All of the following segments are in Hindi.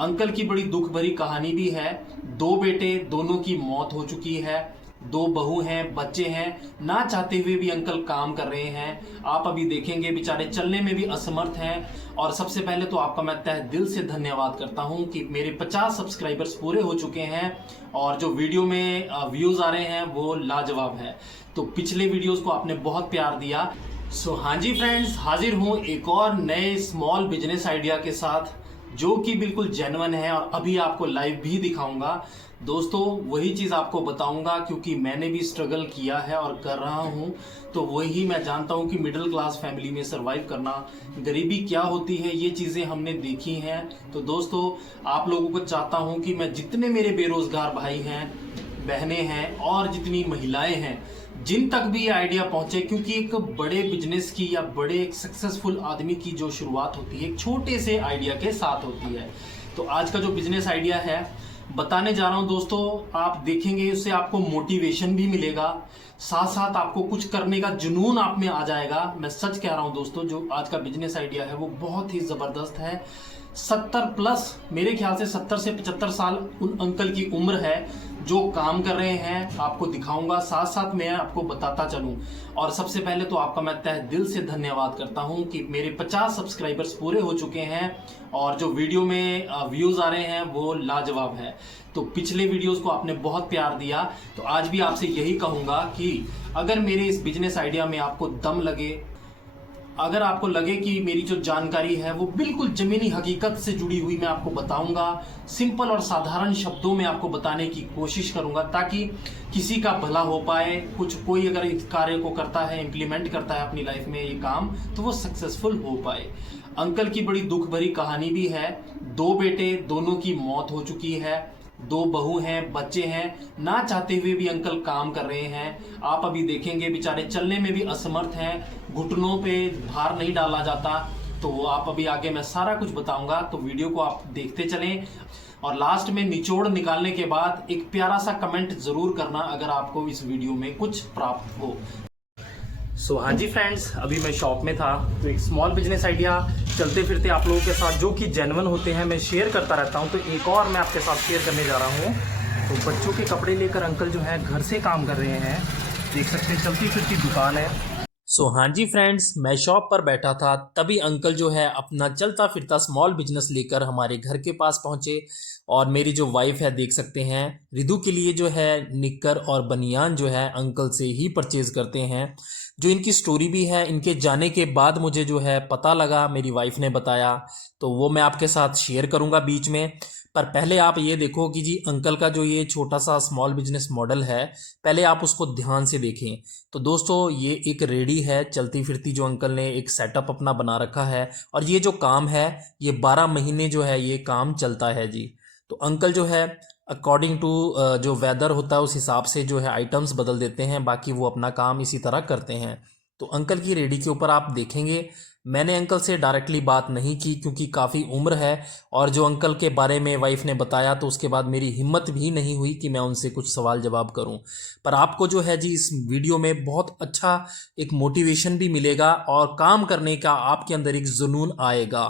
अंकल की बड़ी दुख भरी कहानी भी है। दो बेटे, दोनों की मौत हो चुकी है। दो बहू हैं, बच्चे हैं। ना चाहते हुए भी अंकल काम कर रहे हैं। आप अभी देखेंगे बेचारे चलने में भी असमर्थ हैं। और सबसे पहले तो आपका मैं तहे दिल से धन्यवाद करता हूं कि मेरे 50 सब्सक्राइबर्स पूरे हो चुके हैं और जो वीडियो में व्यूज आ रहे हैं वो लाजवाब है। तो पिछले वीडियोस को आपने बहुत प्यार दिया। हाँ जी फ्रेंड्स, हाजिर हूँ एक और नए स्मॉल बिजनेस आइडिया के साथ जो कि बिल्कुल जेन्युइन है और अभी आपको लाइव भी दिखाऊंगा। दोस्तों, वही चीज़ आपको बताऊंगा क्योंकि मैंने भी स्ट्रगल किया है और कर रहा हूं। तो वही मैं जानता हूं कि मिडिल क्लास फैमिली में सरवाइव करना, गरीबी क्या होती है, ये चीज़ें हमने देखी हैं। तो दोस्तों, आप लोगों को चाहता हूं कि मैं जितने मेरे बेरोजगार भाई हैं, बहनें हैं और जितनी महिलाएं हैं, जिन तक भी ये आइडिया पहुंचे, क्योंकि एक बड़े बिजनेस की या बड़े एक सक्सेसफुल आदमी की जो शुरुआत होती है एक छोटे से आइडिया के साथ होती है। तो आज का जो बिजनेस आइडिया है बताने जा रहा हूं दोस्तों, आप देखेंगे उससे आपको मोटिवेशन भी मिलेगा, साथ साथ आपको कुछ करने का जुनून आप में आ जाएगा। मैं सच कह रहा हूं दोस्तों, जो आज का बिजनेस आइडिया है वो बहुत ही जबरदस्त है। 70 प्लस, मेरे ख्याल से 70 से 75 साल उन अंकल की उम्र है जो काम कर रहे हैं। आपको दिखाऊंगा, साथ साथ मैं आपको बताता चलूं। और सबसे पहले तो आपका मैं तहे दिल से धन्यवाद करता हूं कि मेरे 50 सब्सक्राइबर्स पूरे हो चुके हैं और जो वीडियो में व्यूज आ रहे हैं वो लाजवाब है। तो पिछले वीडियोस को आपने बहुत प्यार दिया, तो आज भी आपसे यही कहूंगा कि अगर मेरे इस बिजनेस आइडिया में आपको दम लगे, अगर आपको लगे कि मेरी जो जानकारी है वो बिल्कुल जमीनी हकीकत से जुड़ी हुई, मैं आपको बताऊंगा, सिंपल और साधारण शब्दों में आपको बताने की कोशिश करूंगा ताकि किसी का भला हो पाए। कुछ कोई अगर इस कार्य को करता है, इंप्लीमेंट करता है अपनी लाइफ में ये काम, तो वो सक्सेसफुल हो पाए। अंकल की बड़ी दुख भरी कहानी भी है। दो बेटे, दोनों की मौत हो चुकी है। दो बहू हैं, बच्चे हैं। ना चाहते हुए भी अंकल काम कर रहे हैं। आप अभी देखेंगे बेचारे चलने में भी असमर्थ हैं, घुटनों पे भार नहीं डाला जाता। तो आप अभी आगे मैं सारा कुछ बताऊंगा, तो वीडियो को आप देखते चलें और लास्ट में निचोड़ निकालने के बाद एक प्यारा सा कमेंट जरूर करना अगर आपको इस वीडियो में कुछ प्राप्त हो। हाँ जी फ्रेंड्स, अभी मैं शॉप में था तो एक स्मॉल बिजनेस आइडिया चलते फिरते आप लोगों के साथ जो कि जेन्युइन होते हैं मैं शेयर करता रहता हूं। तो एक और मैं आपके साथ शेयर करने जा रहा हूं। तो बच्चों के कपड़े लेकर अंकल जो है घर से काम कर रहे हैं, देख सकते हैं चलती फिरती दुकान है। हाँ जी फ्रेंड्स, मैं शॉप पर बैठा था, तभी अंकल जो है अपना चलता फिरता स्मॉल बिजनेस लेकर हमारे घर के पास पहुंचे। और मेरी जो वाइफ है, देख सकते हैं, रिदु के लिए जो है निक्कर और बनियान जो है अंकल से ही परचेज करते हैं। जो इनकी स्टोरी भी है, इनके जाने के बाद मुझे जो है पता लगा, मेरी वाइफ ने बताया, तो वो मैं आपके साथ शेयर करूंगा बीच में। पर पहले आप ये देखो कि जी अंकल का जो ये छोटा सा स्मॉल बिजनेस मॉडल है, पहले आप उसको ध्यान से देखें। तो दोस्तों, ये एक रेडी है चलती फिरती, जो अंकल ने एक सेटअप अपना बना रखा है। और ये जो काम है, ये 12 महीने जो है ये काम चलता है जी। तो अंकल जो है अकॉर्डिंग टू जो वेदर होता है उस हिसाब से जो है आइटम्स बदल देते हैं, बाकी वो अपना काम इसी तरह करते हैं। तो अंकल की रेडी के ऊपर आप देखेंगे, मैंने अंकल से डायरेक्टली बात नहीं की क्योंकि काफ़ी उम्र है। और जो अंकल के बारे में वाइफ ने बताया, तो उसके बाद मेरी हिम्मत भी नहीं हुई कि मैं उनसे कुछ सवाल जवाब करूं। पर आपको जो है जी इस वीडियो में बहुत अच्छा एक मोटिवेशन भी मिलेगा और काम करने का आपके अंदर एक जुनून आएगा।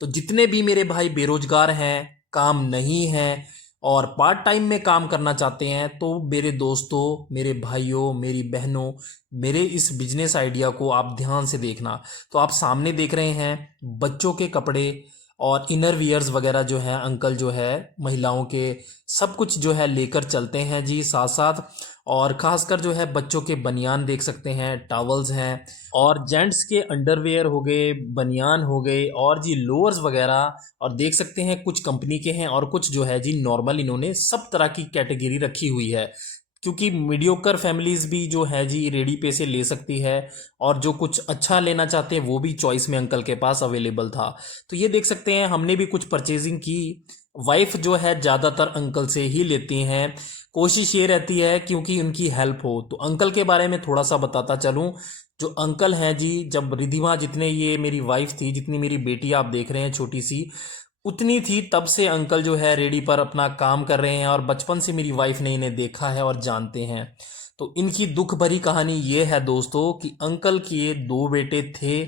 तो जितने भी मेरे भाई बेरोजगार हैं, काम नहीं है और पार्ट टाइम में काम करना चाहते हैं, तो मेरे दोस्तों, मेरे भाइयों, मेरी बहनों, मेरे इस बिजनेस आइडिया को आप ध्यान से देखना। तो आप सामने देख रहे हैं बच्चों के कपड़े और इनर वियर्स वगैरह जो है अंकल जो है महिलाओं के सब कुछ जो है लेकर चलते हैं जी साथ साथ। और खासकर जो है बच्चों के बनियान देख सकते हैं, टॉवल्स हैं, और जेंट्स के अंडरवेयर हो गए, बनियान हो गए, और जी लोअर्स वगैरह। और देख सकते हैं कुछ कंपनी के हैं और कुछ जो है जी नॉर्मल, इन्होंने सब तरह की कैटेगरी रखी हुई है क्योंकि मीडियोकर फैमिलीज भी जो है जी रेडी पे से ले सकती है। और जो कुछ अच्छा लेना चाहते हैं वो भी चॉइस में अंकल के पास अवेलेबल था। तो ये देख सकते हैं हमने भी कुछ परचेजिंग की। वाइफ जो है ज़्यादातर अंकल से ही लेती हैं, कोशिश ये रहती है क्योंकि उनकी हेल्प हो। तो अंकल के बारे में थोड़ा सा बताता चलूँ। जो अंकल हैं जी, जब रिधिमा जितने ये मेरी वाइफ थी, जितनी मेरी बेटी आप देख रहे हैं छोटी सी, उतनी थी, तब से अंकल जो है रेडी पर अपना काम कर रहे हैं और बचपन से मेरी वाइफ ने इन्हें देखा है और जानते हैं। तो इनकी दुख भरी कहानी ये है दोस्तों कि अंकल के दो बेटे थे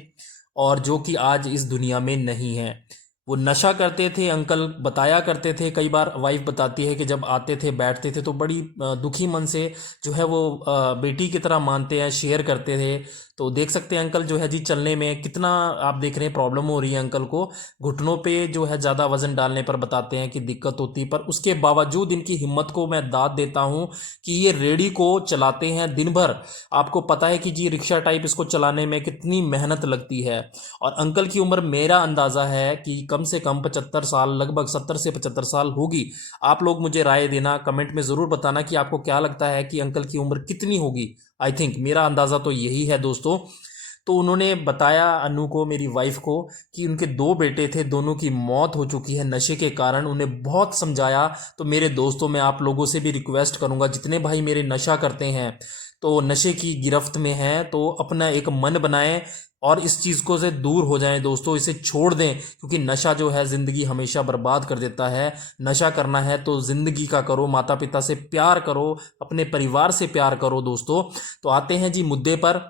और जो कि आज इस दुनिया में नहीं हैं। वो नशा करते थे। अंकल बताया करते थे, कई बार वाइफ बताती है कि जब आते थे बैठते थे तो बड़ी दुखी मन से जो है वो बेटी की तरह मानते हैं, शेयर करते थे। तो देख सकते हैं अंकल जो है जी चलने में कितना, आप देख रहे हैं प्रॉब्लम हो रही है अंकल को, घुटनों पे जो है ज़्यादा वजन डालने पर बताते हैं कि दिक्कत होती है, पर उसके बावजूद इनकी हिम्मत को मैं दाद देता हूं कि ये रेडी को चलाते हैं दिन भर। आपको पता है कि जी रिक्शा टाइप इसको चलाने में कितनी मेहनत लगती है। और अंकल की उम्र मेरा अंदाज़ा है कि कम से कम 75 साल, लगभग 70 से 75 साल होगी। आप लोग मुझे राय देना, कमेंट में ज़रूर बताना कि आपको क्या लगता है कि अंकल की उम्र कितनी होगी। आई थिंक मेरा अंदाज़ा तो यही है दोस्तों। तो उन्होंने बताया अनु को, मेरी वाइफ को, कि उनके 2 बेटे थे, दोनों की मौत हो चुकी है नशे के कारण। उन्हें बहुत समझाया। तो मेरे दोस्तों, मैं आप लोगों से भी रिक्वेस्ट करूंगा, जितने भाई मेरे नशा करते हैं तो नशे की गिरफ्त में हैं, तो अपना एक मन बनाएं और इस चीज़ को से दूर हो जाएं दोस्तों, इसे छोड़ दें। क्योंकि नशा जो है ज़िंदगी हमेशा बर्बाद कर देता है। नशा करना है तो ज़िंदगी का करो, माता पिता से प्यार करो, अपने परिवार से प्यार करो दोस्तों। तो आते हैं जी मुद्दे पर।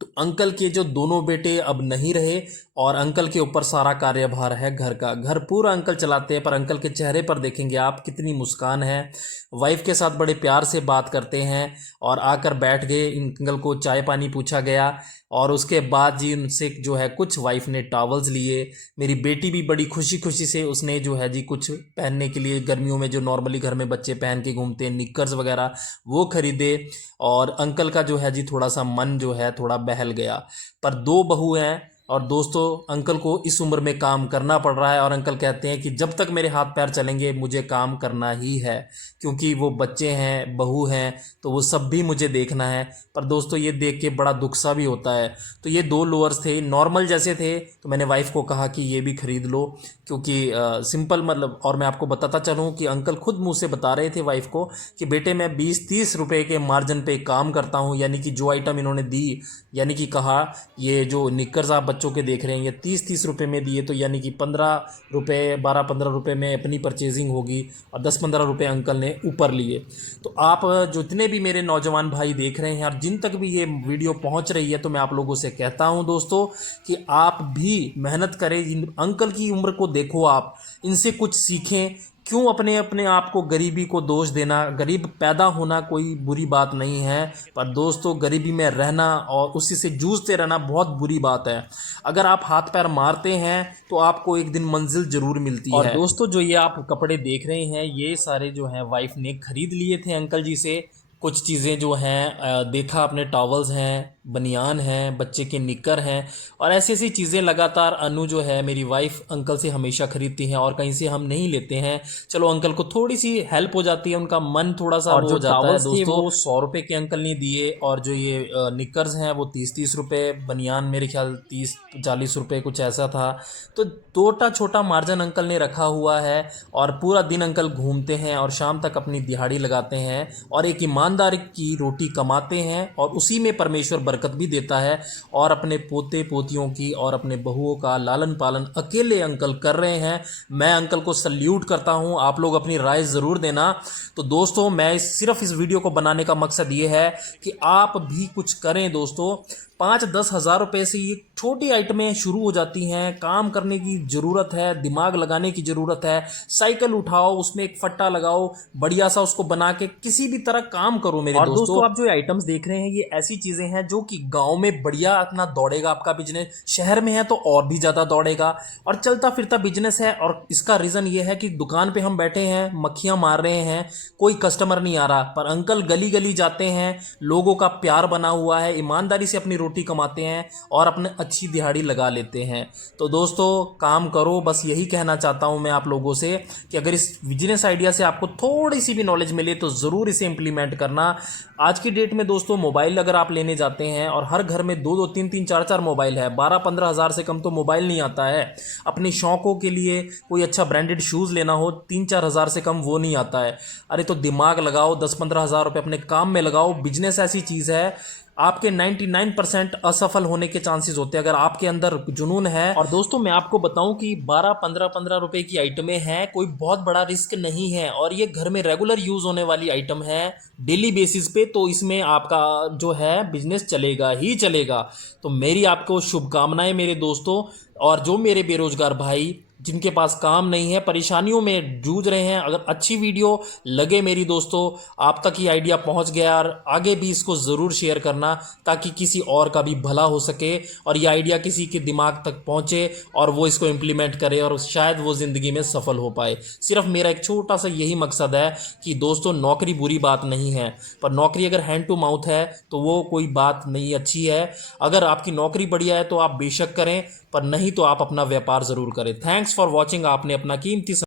तो अंकल के जो दोनों बेटे अब नहीं रहे और अंकल के ऊपर सारा कार्यभार है घर का। घर पूरा अंकल चलाते हैं, पर अंकल के चेहरे पर देखेंगे आप कितनी मुस्कान है। वाइफ के साथ बड़े प्यार से बात करते हैं और आकर बैठ गए। अंकल को चाय पानी पूछा गया और उसके बाद जी उनसे जो है कुछ वाइफ ने टॉवल्स लिए। मेरी बेटी भी बड़ी खुशी खुशी से उसने जो है जी कुछ पहनने के लिए, गर्मियों में जो नॉर्मली घर में बच्चे पहन के घूमते हैं, निक्कर्स वगैरह, वो खरीदे। और अंकल का जो है जी थोड़ा सा मन जो है थोड़ा बहल गया। पर 2 बहू हैं और दोस्तों अंकल को इस उम्र में काम करना पड़ रहा है। और अंकल कहते हैं कि जब तक मेरे हाथ पैर चलेंगे मुझे काम करना ही है, क्योंकि वो बच्चे हैं, बहू हैं, तो वो सब भी मुझे देखना है। पर दोस्तों ये देख के बड़ा दुख सा भी होता है। तो ये 2 लोअर्स थे, नॉर्मल जैसे थे। तो मैंने वाइफ को कहा कि ये भी खरीद लो, क्योंकि सिंपल मतलब। और मैं आपको बताता चलूँ कि अंकल खुद मुँह से बता रहे थे वाइफ को कि बेटे मैं 20-30 रुपये के मार्जिन पे काम करता हूँ। यानी कि जो आइटम इन्होंने दी, यानी कि कहा ये जो निक्कर्स आप बच्चों के देख रहे हैं ये 30-30 रुपये में दिए, तो यानी कि 15 रुपये, 12-15 रुपये में अपनी परचेजिंग होगी और 10-15 रुपये अंकल ने ऊपर लिए। तो आप जितने भी मेरे नौजवान भाई देख रहे हैं और जिन तक भी ये वीडियो पहुंच रही है, तो मैं आप लोगों से कहता हूं दोस्तों कि आप भी मेहनत करें। इन अंकल की उम्र को देखो, आप इनसे कुछ सीखें। क्यों अपने अपने आप को गरीबी को दोष देना? गरीब पैदा होना कोई बुरी बात नहीं है, पर दोस्तों गरीबी में रहना और उसी से जूझते रहना बहुत बुरी बात है। अगर आप हाथ पैर मारते हैं तो आपको एक दिन मंजिल जरूर मिलती है। और दोस्तों जो ये आप कपड़े देख रहे हैं, ये सारे जो हैं वाइफ ने खरीद लिए थे अंकल जी से। कुछ चीज़ें जो हैं देखा आपने, टॉवल्स हैं, बनियान हैं, बच्चे के निक्कर हैं, और ऐसी ऐसी चीज़ें लगातार अनु जो है मेरी वाइफ अंकल से हमेशा खरीदती हैं और कहीं से हम नहीं लेते हैं। चलो अंकल को थोड़ी सी हेल्प हो जाती है, उनका मन थोड़ा सा हो जाता है दोस्तों। वो 100 रुपये के अंकल ने दिए और जो ये निक्कर्स हैं वो 30-30 रुपये, बनियान मेरे ख्याल 30-40 रुपये कुछ ऐसा था। तो छोटा छोटा मार्जिन अंकल ने रखा हुआ है और पूरा दिन अंकल घूमते हैं और शाम तक अपनी दिहाड़ी लगाते हैं और एक ईमानदारी की रोटी कमाते हैं और उसी में परमेश्वर बरकत भी देता है। और अपने पोते पोतियों की और अपने बहुओं का लालन पालन अकेले अंकल कर रहे हैं। मैं अंकल को सल्यूट करता हूं। आप लोग अपनी राय ज़रूर देना। तो दोस्तों मैं सिर्फ इस वीडियो को बनाने का मकसद ये है कि आप भी कुछ करें दोस्तों। 5-10 हज़ार रुपये से ये छोटी आइटमें शुरू हो जाती हैं। काम करने की ज़रूरत है, दिमाग लगाने की ज़रूरत है। साइकिल उठाओ, उसमें एक फट्टा लगाओ, बढ़िया सा उसको बना के किसी भी तरह काम करो मेरे दोस्तों। और दोस्तों आप जो आइटम्स देख रहे हैं ये ऐसी चीज़ें हैं जो कि गांव में बढ़िया अपना दौड़ेगा आपका बिजनेस, शहर में है तो और भी ज़्यादा दौड़ेगा और चलता फिरता बिजनेस है। और इसका रीज़न ये है कि दुकान पे हम बैठे हैं, मक्खियाँ मार रहे हैं, कोई कस्टमर नहीं आ रहा, पर अंकल गली गली जाते हैं, लोगों का प्यार बना हुआ है, ईमानदारी से अपनी रोटी कमाते हैं और अपने अच्छी दिहाड़ी लगा लेते हैं। तो दोस्तों काम करो, बस यही कहना चाहता हूं मैं आप लोगों से कि अगर इस बिजनेस आइडिया से आपको थोड़ी सी भी नॉलेज मिले तो ज़रूर इसे इंप्लीमेंट करना। आज की डेट में दोस्तों मोबाइल अगर आप लेने जाते हैं और हर घर में 2-2, 3-3, 4-4 मोबाइल है, 12-15 हज़ार से कम तो मोबाइल नहीं आता है। अपने शौकों के लिए कोई अच्छा ब्रांडेड शूज़ लेना हो 3-4 हज़ार से कम वो नहीं आता है। अरे तो दिमाग लगाओ, 10-15 हज़ार रुपये अपने काम में लगाओ। बिजनेस ऐसी चीज़ है, आपके 99% असफल होने के चांसेस होते हैं अगर आपके अंदर जुनून है। और दोस्तों मैं आपको बताऊं कि 12-15 रुपए की आइटमें हैं, कोई बहुत बड़ा रिस्क नहीं है और ये घर में रेगुलर यूज होने वाली आइटम है डेली बेसिस पे। तो इसमें आपका जो है बिजनेस चलेगा ही चलेगा। तो मेरी आपको शुभकामनाएं मेरे दोस्तों। और जो मेरे बेरोजगार भाई जिनके पास काम नहीं है, परेशानियों में जूझ रहे हैं, अगर अच्छी वीडियो लगे मेरी दोस्तों, आप तक ये आइडिया पहुंच गया और आगे भी इसको ज़रूर शेयर करना ताकि किसी और का भी भला हो सके और ये आइडिया किसी के दिमाग तक पहुंचे और वो इसको इम्प्लीमेंट करे और शायद वो ज़िंदगी में सफल हो पाए। सिर्फ मेरा एक छोटा सा यही मकसद है कि दोस्तों नौकरी बुरी बात नहीं है, पर नौकरी अगर हैंड टू माउथ है तो वो कोई बात नहीं अच्छी है। अगर आपकी नौकरी बढ़िया है तो आप बेशक करें, पर नहीं तो आप अपना व्यापार ज़रूर करें। Thanks for watching. आपने अपना कीमती